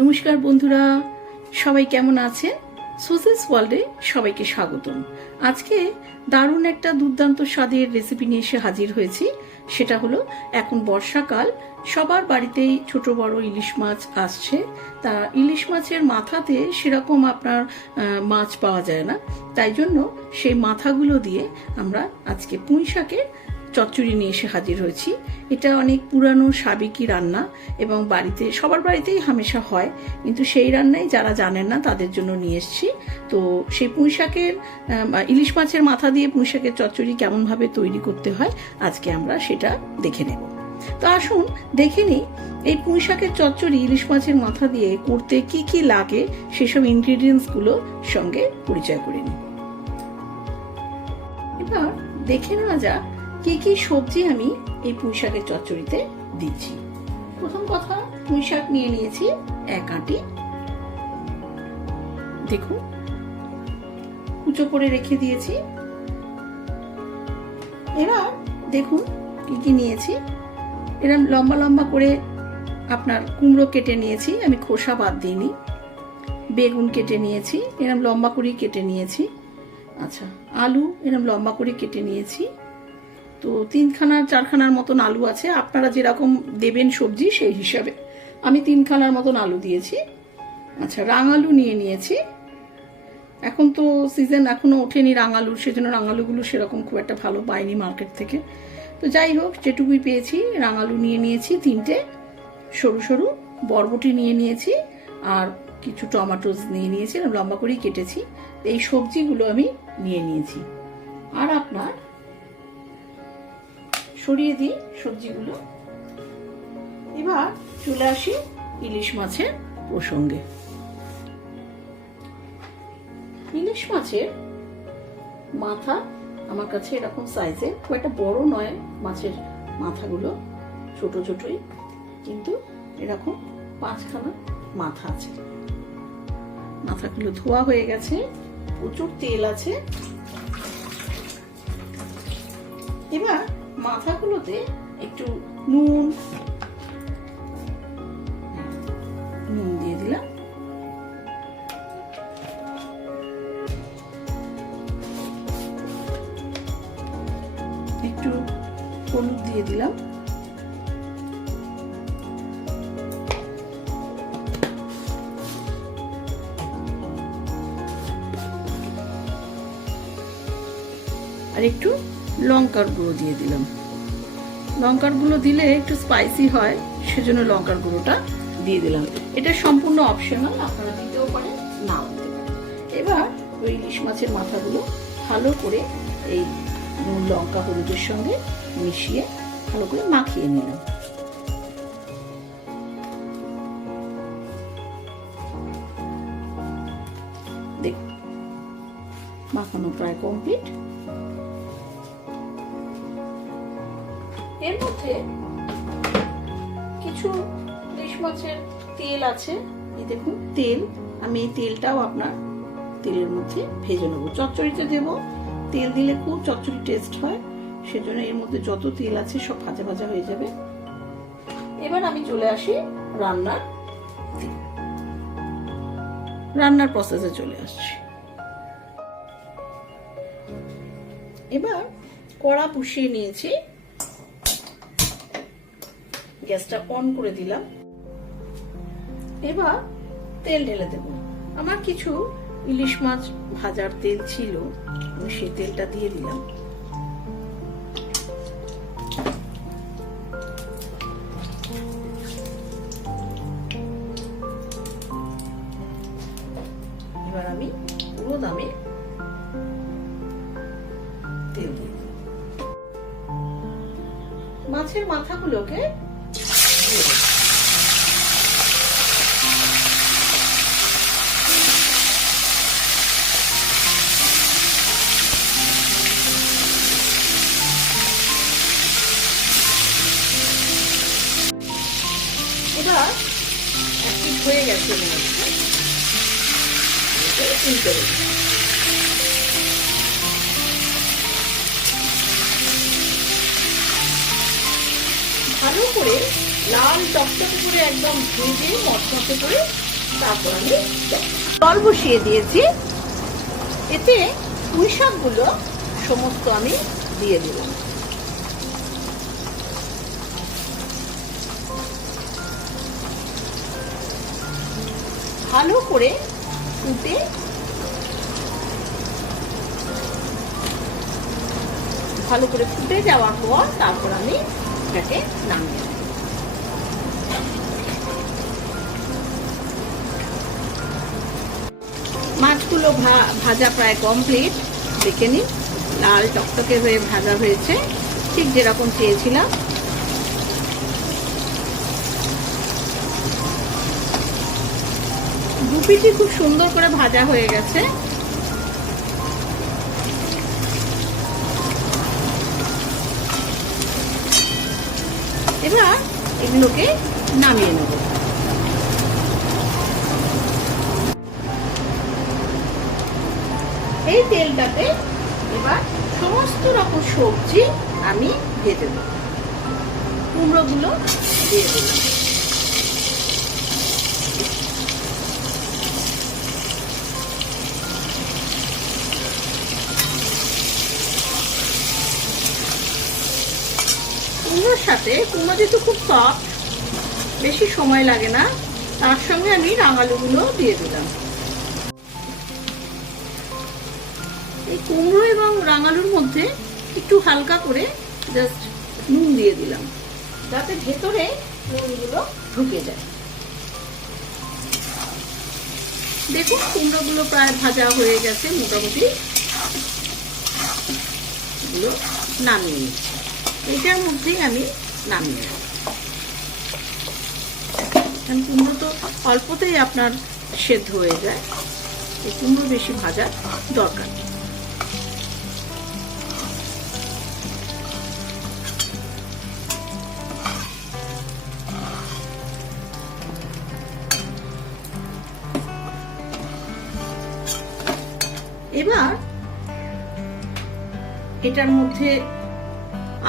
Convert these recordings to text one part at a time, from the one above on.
নমস্কার বন্ধুরা, সবাই কেমন আছেন? সুজিস ওয়ার্ল্ডে সবাইকে স্বাগতম। আজকে দারুণ একটা দুর্দান্ত স্বাদের রেসিপি নিয়ে এসে হাজির হয়েছি। সেটা হলো, এখন বর্ষাকাল, সবার বাড়িতেই ছোট বড় ইলিশ মাছ আসছে। তা ইলিশ মাছের মাথাতে সেরকম আপনার মাছ পাওয়া যায় না, তাই জন্য সেই মাথাগুলো দিয়ে আমরা আজকে পুঁই শাকের চচ্চড়ি নিয়ে এসে হাজির হয়েছি। এটা অনেক পুরানো সাবেকি রান্না এবং বাড়িতে সবার বাড়িতেই হামেশা হয়, কিন্তু সেই রান্নাই যারা জানেন না তাদের জন্য নিয়ে এসেছি। তো সেই পুঁই শাকের ইলিশ মাছের মাথা দিয়ে পুঁই শাকের চচ্চড়ি কেমনভাবে তৈরি করতে হয় আজকে আমরা সেটা দেখে নেব। তো আসুন দেখে নিই এই পুঁই শাকের চচ্চড়ি ইলিশ মাছের মাথা দিয়ে করতে কি কি লাগে, সেসব ইনগ্রিডিয়েন্টসগুলো সঙ্গে পরিচয় করে নিই। এবার দেখে নেওয়া যাক কি কি সবজি আমি এই পুঁই শাকের চচ্চড়িতে দিচ্ছি। প্রথম কথা, পুঁই শাক নিয়ে নিয়েছি এক আঁটি, দেখুন কুচো করে রেখে দিয়েছি। এবার দেখুন কি কি নিয়েছি। এরকম লম্বা লম্বা করে আপনার কুমড়ো কেটে নিয়েছি, আমি খোসা বাদ দিইনি। বেগুন কেটে নিয়েছি, এরকম লম্বা করে কেটে নিয়েছি। আচ্ছা, আলু এরকম লম্বা করে কেটে নিয়েছি। তো 3-4খানার মতন আলু আছে, আপনারা যেরকম দেবেন সবজি সেই হিসাবে আমি 3খানার মতন আলু দিয়েছি। আচ্ছা, রাঙালু নিয়ে নিয়েছি। এখন তো সিজন এখনো ওঠেনি রাঙালুর, সেজন্য রাঙালুগুলো সেরকম খুব একটা ভালো পাইনি মার্কেট থেকে। তো যাই হোক, যেটুকুই পেয়েছি রাঙালু নিয়ে নিয়েছি 3টে, সরু সরু বরবটি নিয়ে নিয়েছি, আর কিছু টমেটো নিয়ে নিয়েছি, লম্বা করেই কেটেছি। এই সবজিগুলো আমি নিয়ে নিয়েছি। আর আপনার সরিয়ে দিই সবজিগুলো। এবার চলে আসি ইলিশ মাছের প্রসঙ্গে। ইলিশ মাছের মাথা আমার কাছে এরকম সাইজের, খুব একটা বড় নয় মাছের মাথাগুলো, ছোট ছোটই, কিন্তু এরকম 5খানা মাথা আছে। মাথাগুলো ধোয়া হয়ে গেছে, প্রচুর তেল আছে। এবার মাথাগুলোতে একটু নুন দিয়ে দিলাম, একটু হলুদ দিয়ে দিলাম, আর একটু লঙ্কার গুঁড়ো দিয়ে দিলাম। লঙ্কার গুঁড়ো দিলে একটু স্পাইসি হয়, সেজন্য লঙ্কার গুঁড়োটা দিয়ে দিলাম। এটা সম্পূর্ণ অপশনাল, আপনারা দিতেও পারেন, নাও দিতে পারেন। এবার ওই ইলিশ মাছের মাথাগুলো ভালো করে এই নুন লঙ্কা হলুদের সঙ্গে মিশিয়ে ভালো করে মাখিয়ে নিলাম। দেখুন মাখানো প্রায় কমপ্লিট। এর মধ্যে কিছু ইলিশ মাছের তেল আছে, এই দেখুন তেল। আমি এই তেলটাও আপনার তেলের মধ্যে ভেজে নেবো, চচ্চড়িতে দেবো। তেল দিলে খুব চচ্চড়ি টেস্ট হয়, সেজন্য এর মধ্যে যত তেল আছে সব ভাজা ভাজা হয়ে যাবে। এবার আমি চলে আসি রান্নার প্রসেসে চলে আসছি। এবার কড়া বসিয়ে নিয়েছি, গ্যাসটা অন করে দিলাম। এবার তেল ঢেলে দেব। আমার কিছু ইলিশ মাছ ভাজার তেল ছিল, আমি সেই তেলটা দিয়ে দিলাম। এবার আমি পুরো দামে তেল দিয়ে দিলাম। মাছের মাথাগুলোকে এবার হয়ে গেছে, ভালো করে লাল টকটকে করে একদম ভেজে মচমচে করে তারপর আমি জল বসিয়ে দিয়েছি। এতে পুঁই শাকগুলো সমস্ত আমি দিয়ে দিলাম। ভালো করে ফুটে যাওয়ার পর তারপর আমি এটাকে নামিয়ে নেব। মাছগুলো ভাজা প্রায় কমপ্লিট। দেখে নিন, লাল টকটকে হয়ে ভাজা হয়েছে, ঠিক যেরকম চেয়েছিলাম। দু পিঠই খুব সুন্দর করে ভাজা হয়ে গেছে। এবার এগুলোকে নামিয়ে নেব। এই তেলটাতে এবার সমস্ত রকম সবজি আমি ভেজে দেব। কুমড়োগুলো দিয়ে দেব। কুমড়োর সাথে, কুমড়ো যেহেতু খুব সফট, বেশি সময় লাগে না, তার সঙ্গে আমি রাঙালুগুলো দিয়ে দিলাম। এই কুমড়ো এবং রাঙালুর মধ্যে একটু হালকা করে জাস্ট নুন দিয়ে দিলাম, যাতে ভেতরে নুনগুলো ঢুকে যায়। দেখুন, কুমড়োগুলো প্রায় ভাজা হয়ে গেছে মোটামুটি। এগুলো নামিয়ে নিচ্ছি। এটার মধ্যেই আমি নামিয়ে নেব। কুমড়ো তো অল্পতেই আপনার সেদ্ধ হয়ে যায়, এই কুমড়ো বেশি ভাজার দরকার নেই। এবার এটার মধ্যে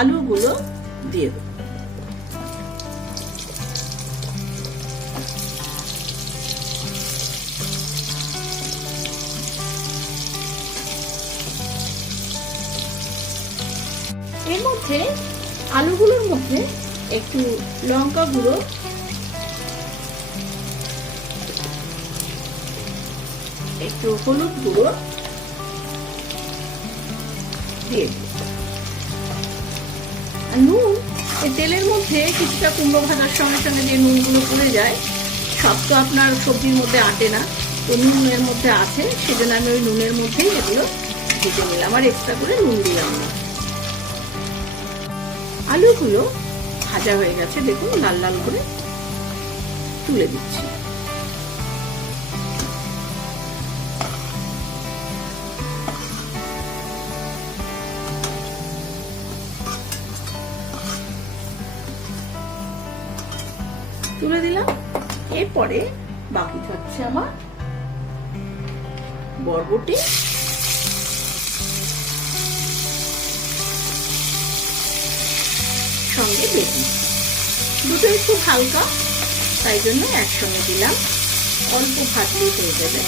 আলুগুলো দিয়ে দেব। এর মধ্যে আলুগুলোর মধ্যে একটু লঙ্কা গুঁড়ো, একটু হলুদ গুঁড়ো দিয়ে দিই। নুন, এই তেলের মধ্যে কিছুটা কুমড়ো ভাজার সঙ্গে সঙ্গে যে নুনগুলো পড়ে যায়, সব তো আপনার সবজির মধ্যে আটে না, তো নুনের মধ্যে আছে, সেজন্য আমি ওই নুনের মধ্যেই এগুলো ভেজে নিলাম, আর এক্সট্রা করে নুন দিলাম না। আলুগুলো ভাজা হয়ে গেছে, দেখুন লাল লাল করে তুলে দিচ্ছি। তুলে দিলাম। এরপরে বাকি থাকছে আমার বরবটি, সঙ্গে বেগুন। দুটোই খুব হালকা, তাই জন্য একসঙ্গে দিলাম, অল্প ভাজলেই হয়ে যাবে।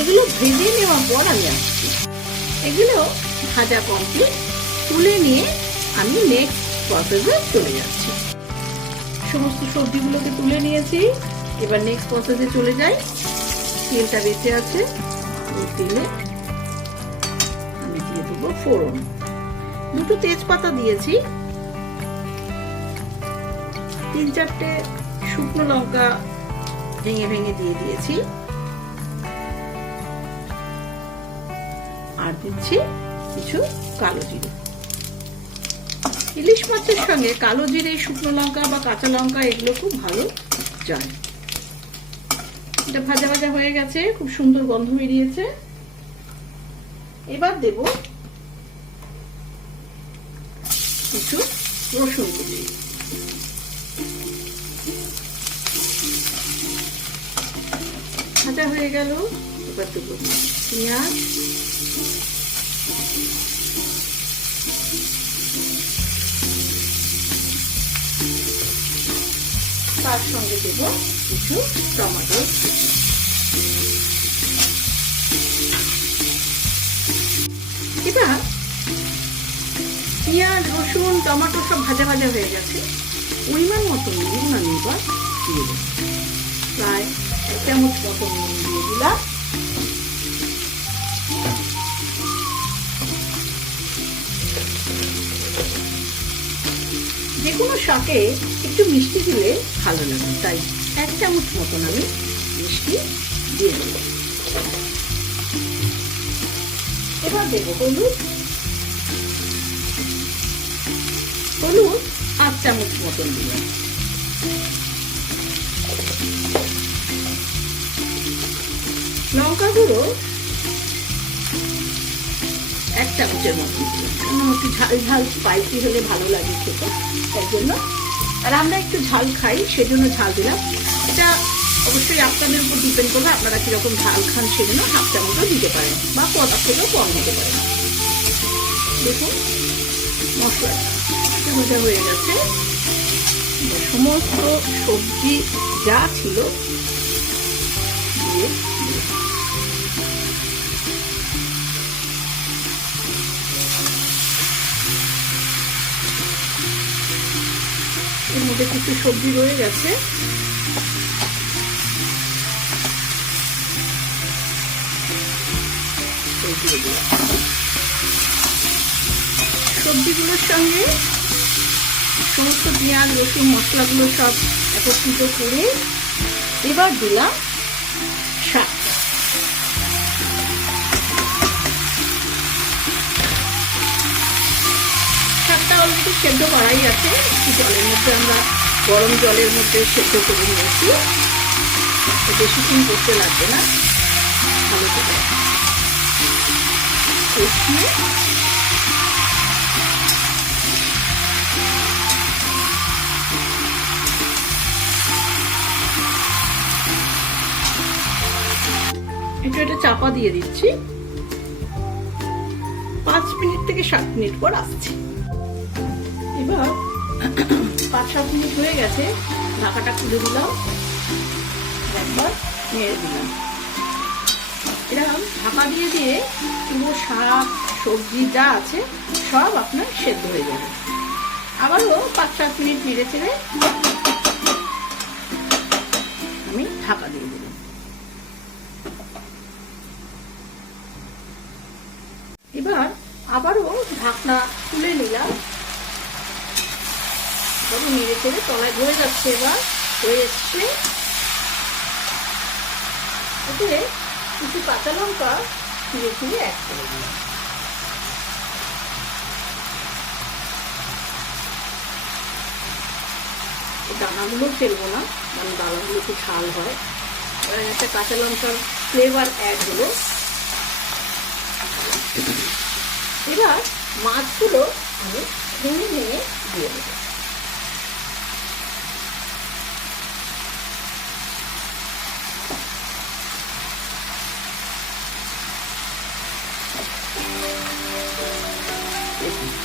এগুলো ভেজে নেওয়ার পর আমি আসছি। এগুলো ভাজা কমপ্লিট, তুলে নিয়ে আমি নেক্সট প্রসেসে চলে যাচ্ছি। সমস্ত সবজিগুলোকে তুলে নিয়েছি, এবার নেক্সট প্রসেসে চলে যাই। তেলটা বেঁচে আছে, এই তেলে আমি দিয়ে দেবো ফোড়ন। দুটো তেজপাতা দিয়েছি, 3-4টে শুকনো লঙ্কা ভেঙে ভেঙে দিয়ে দিয়েছি, আর দিচ্ছি কিছু কালো জিরে। ইলিশ মাছের সঙ্গে কালো জিরে, শুকনো লঙ্কা বা কাঁচা লঙ্কা এগুলো খুব ভালো যায়। এটা ভাজা ভাজা হয়ে গেছে, খুব সুন্দর গন্ধ বেরিয়েছে। এবার দেব কিছু রসুন কুচি। ভাজা হয়ে গেল, এবার দেব পেঁয়াজ, তার সঙ্গে দেব কিছু টমেটো। এবার পেঁয়াজ, রসুন, টমেটো সব ভাজা ভাজা হয়ে গেছে, পরিমাণ মতো নুন আমি এবার দিয়ে দেব। প্রায় 1 চামচ মতো নুন দিয়ে দিলাম। যে কোনো শাকে একটু মিষ্টি দিলে ভালো লাগে, তাই 1 চামচ মতন আমি মিষ্টি দিয়ে দেব। এবার দেব হলুদ। হলুদ 1/2 চামচ মতন দিলাম। লঙ্কা গুঁড়ো 1 চামচের মতো দিলাম। একটু ঝাল ঝাল স্পাইসি হলে ভালো লাগে খেতে, তাই জন্য। আর আমরা একটু ঝাল খাই, সেজন্য ঝাল দিলাম। এটা অবশ্যই আপনাদের উপর ডিপেন্ড করবে, আপনারা কিরকম ঝাল খান, সেজন্য 1/2 চামচও দিতে পারেন বা তার থেকেও কম দিতে পারেন। দেখুন মশলা ভাজা হয়ে গেছে। সমস্ত সবজি যা ছিল দিয়ে এর মধ্যে কিছু সবজি রয়ে গেছে, সবজিগুলোর সঙ্গে সমস্ত পেঁয়াজ, রসুন, মশলাগুলো সব একত্রিত করে এবার দিলাম শাক। শাকটা অলরেডি সেদ্ধ করাই আছে, জলের মধ্যে আমরা গরম জলের মধ্যে সেদ্ধ করে নিয়েছি, বেশিক্ষণ করতে লাগবে না। ভালো করে কষিয়ে এটা চাপা দিয়ে দিচ্ছি। 5 মিনিট থেকে 7 মিনিট পর আসছি। এবার 5-7 মিনিট হয়ে গেছে, ঢাকাটা খুলে দিলাম, একবার নেড়ে দিলাম। এরকম ঢাকা দিয়ে দিয়ে পুরো শাক সবজি যা আছে সব আপনার সেদ্ধ হয়ে যাবে। আবারও 5-7 মিনিট নেড়ে চেড়ে আমি ঢাকা দিয়ে দিলাম। এবার আবারও ঢাকনা তুলে নিলাম, নেড়ে চেড়ে তলায় ধরে যাচ্ছে, এবার হয়ে এসছে। এতে কিছু কাঁচা লঙ্কা চিড়ে চিড়ে অ্যাড করে দিলাম। দানাগুলো ফেলবো না, কারণ দানাগুলো একটু ঝাল হয়। একটা কাঁচা লঙ্কার ফ্লেভার অ্যাড হলো। এবার মাছগুলো আমি ভেঙে ভেঙে দিয়ে দেব।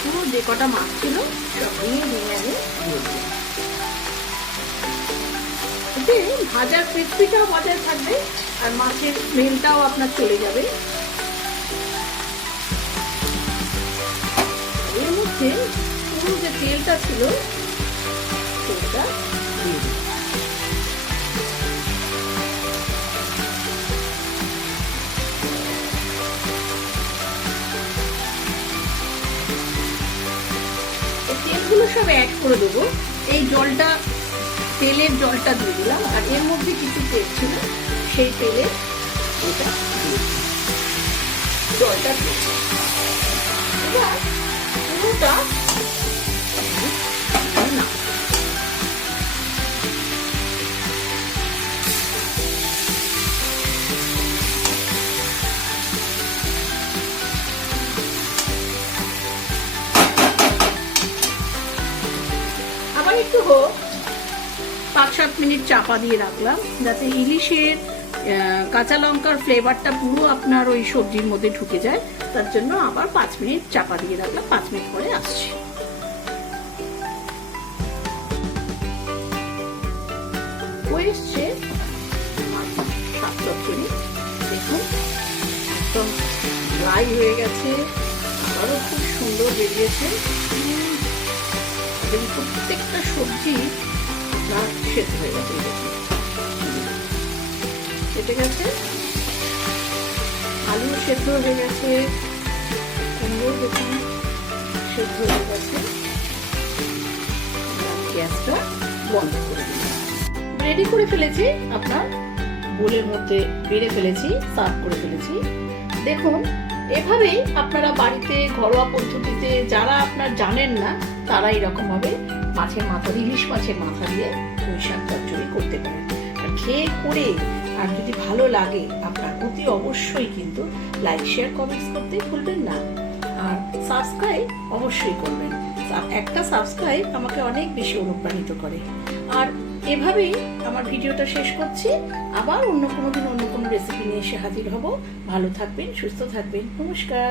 পুরো যে কটা মাছ ছিল সব ভেঙে ভেঙে আমি দিয়ে দিলাম। এতে ভাজার ক্রিস্পিটাও বজায় থাকবে আর মাছের স্মেলটাও আপনার চলে যাবে। এর মধ্যে পুরো যে তেলটা ছিল সেটা দিয়ে দিই। তেলগুলো সব অ্যাড করে দেবো। এই জলটা, তেলের জলটা দিয়ে দিলাম, আর এর মধ্যে কিছু তেল ছিল সেই তেলে এটা দিয়ে জলটা দিয়ে এবার পুরোটা না। আবার একটু হোক, 5-7 মিনিট চাপা দিয়ে রাখলাম যাতে ইলিশের কাঁচা লঙ্কার ফ্লেভারটা পুরো আপনার ওই সবজির মধ্যে ঢুকে যায়। তার জন্য আবার 5 মিনিট চাপা দিয়ে রাখলাম। 5 মিনিট পরে আসছি। এবার 5 মিনিট চাপা দিয়ে রাখলাম, 5 মিনিট পরে আসছি। আবার একটু হোক, 5-7 মিনিট চাপা দিয়ে রাখলাম, যাতে ইলিশের কাঁচা লঙ্কার ফ্লেভারটা পুরো আপনার ওই সবজির মধ্যে ঢুকে যায়। তার জন্য আবার 5 মিনিট চাপা দিয়ে রাখলাম, 5 মিনিট পরে আসছি। হয়ে এসছে আমার শাক চচ্চড়ি। দেখুন একদম ড্রাই হয়ে গেছে, আবারও খুব সুন্দর বেরিয়েছে। প্রত্যেকটা সবজি আপনার সেদ্ধ হয়ে গেছে, কেটে গেছে, আলু সেদ্ধ হয়ে গেছে, কুমড়ো দেখুন সেদ্ধ হয়ে গেছে। গ্যাসটা বন্ধ করে দিলাম। রেডি করে ফেলেছি, আপনার বোলের মধ্যে বেড়ে ফেলেছি, সার্ভ করে ফেলেছি। দেখুন এভাবেই আপনারা বাড়িতে ঘরোয়া পদ্ধতিতে যারা আপনার জানেন না তারা এরকম ভাবে মাছের মাথা, ইলিশ মাছের মাথা দিয়ে পুঁই শাক চচ্চড়ি করতে পারেন। আর খেয়ে করে আর যদি ভালো লাগে আপনার অতি অবশ্যই কিন্তু লাইক, শেয়ার, কমেন্টস করতে ভুলবেন না। আর সাবস্ক্রাইব অবশ্যই করবেন। একটা সাবস্ক্রাইব আমাকে অনেক বেশি অনুপ্রাণিত করে। আর এভাবেই আমার ভিডিওটা শেষ করছি। আবার অন্য কোনো দিন অন্য কোনো রেসিপি নিয়ে এসে হাজির হব। ভালো থাকবেন, সুস্থ থাকবেন। নমস্কার।